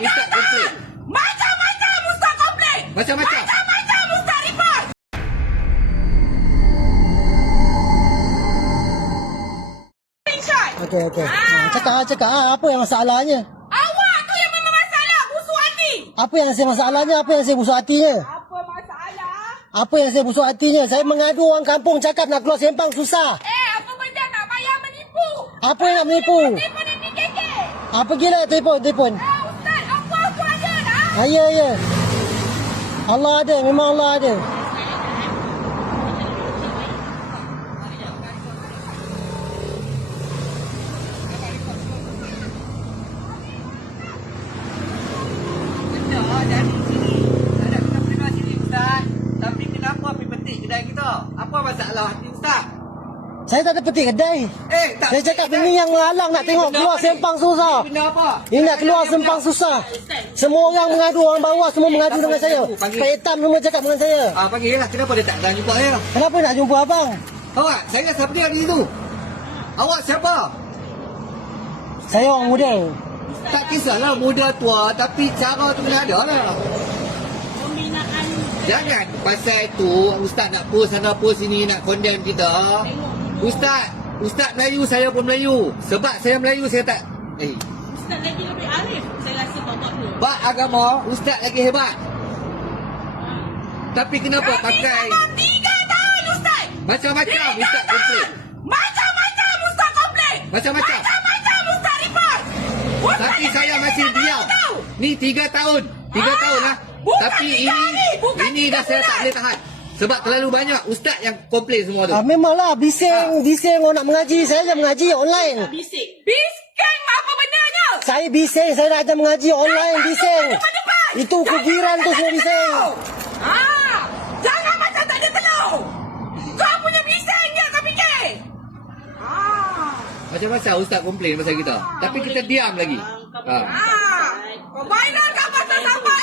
Ustaz komplain. Macam-macam Ustaz komplain. Macam-macam. Macam-macam Ustaz report. Okey. Cakap apa yang masalahnya? Awak tu yang memang masalah, busuk hati. Apa yang saya masalahnya? Apa yang saya busuk hatinya? Apa masalah? Apa yang saya busuk hatinya? Saya mengadu orang kampung cakap nak keluar Sempang susah. Apa benda nak bayar menipu? Apa yang nak menipu? Telefon ini keke. Apa gila telefon? Ustaz, aku ada dah. Ya. Allah ada, memang Allah ada. Dari sini. Tak ada kena keluar sini Ustaz. Tapi kenapa pergi petik kedai kita? Apa masalah hati Ustaz? Saya tak ada petik kedai. Tak. Saya cakap ini yang menghalang nak tengok keluar Sempang susah. Benda apa? Ini nak keluar Sempang susah. Semua orang mengadu, orang bawah semua mengadu dengan saya. Pak Hitam semua cakap dengan saya. Panggil lah. Kenapa dia tak datang jumpa saya? Kenapa nak jumpa abang? Awak, saya siapa dia di situ? Awak siapa? Saya orang muda. Tak kisahlah muda tua, tapi cara tu kena ada lah. Pembinaan. Jangan pasal tu Ustaz nak post sana post sini nak condemn kita. Ustaz Melayu, saya pun Melayu. Sebab saya Melayu saya tak Ustaz lagi lebih arif. Saya rasa bapak tu. bab agama Ustaz lagi hebat. Tapi kenapa pakai 3 tahun Ustaz. macam-macam Ustaz komplain. Macam-macam Ustaz komplain. Macam-macam. Macam-macam Ustaz report. Ustaz Tapi yang saya kena masih Ustaz diam. tahu. Ni 3 tahun. 3 tahun lah. Bukan Tapi 3 hari, bukan ini 3 dah saya tak bulan. boleh tahan. Sebab terlalu banyak ustaz yang komplain semua tu. Memanglah bising orang nak mengaji. Saya je mengaji online. Bising apa bendanya? Saya bising, saya nak ajar mengaji online bising. Itu kubiran tu semua bising. Jangan macam tak ada telur. Kau punya bising je kau fikir. Macam-macam ustaz komplain pasal kita. Tapi kita diam lagi. Kau viralkan pasal sampah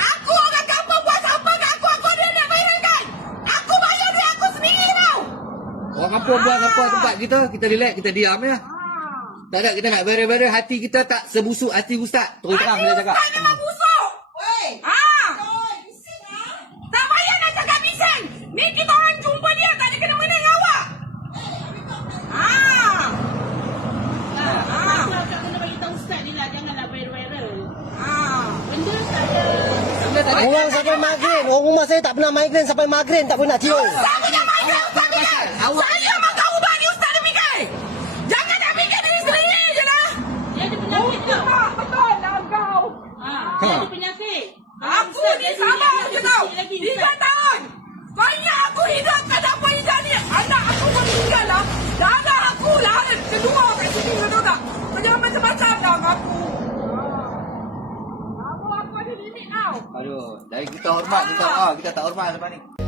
Aku orang kampung buat sampah kat aku dia nak viralkan. Aku bayar duit aku sendiri tau. Orang kampung buat apa tempat kita relax, kita diam ya. Tak ada kita nak viral-viral, hati kita tak sebusuk hati ustaz. Terus terang saya cakap. Ustaz memang busuk. Tak payah nak cakap bising. Ni kita orang jumpa dia tak ada kena-mena dengan awak. Aku kena bagi tahu Ustaz ni lah, janganlah viral-viral. Benda saya Orang sampai migrain. Orang rumah saya tak pernah migrain sampai migrain tak pernah tiup. Tak punya main Ustaz fikir. Saya makan ubat ni Ustaz dia fikir. Jangan nak fikir diri sendiri je lah. dia ada penyakit ke? Betul lah kau. Dia ada penyakit. Aku ni sabar je tau. 3 tahun. Kau ingat aku hidupkan apa hidup ni. Anak aku pun meninggal lah. Darah aku lah. Kedua kat sini kau tahu tak. Kau jangan macam-macam dah dengan aku. Aku ada limit tau. Aduh, dari kita hormat kita tak hormat lepas ni.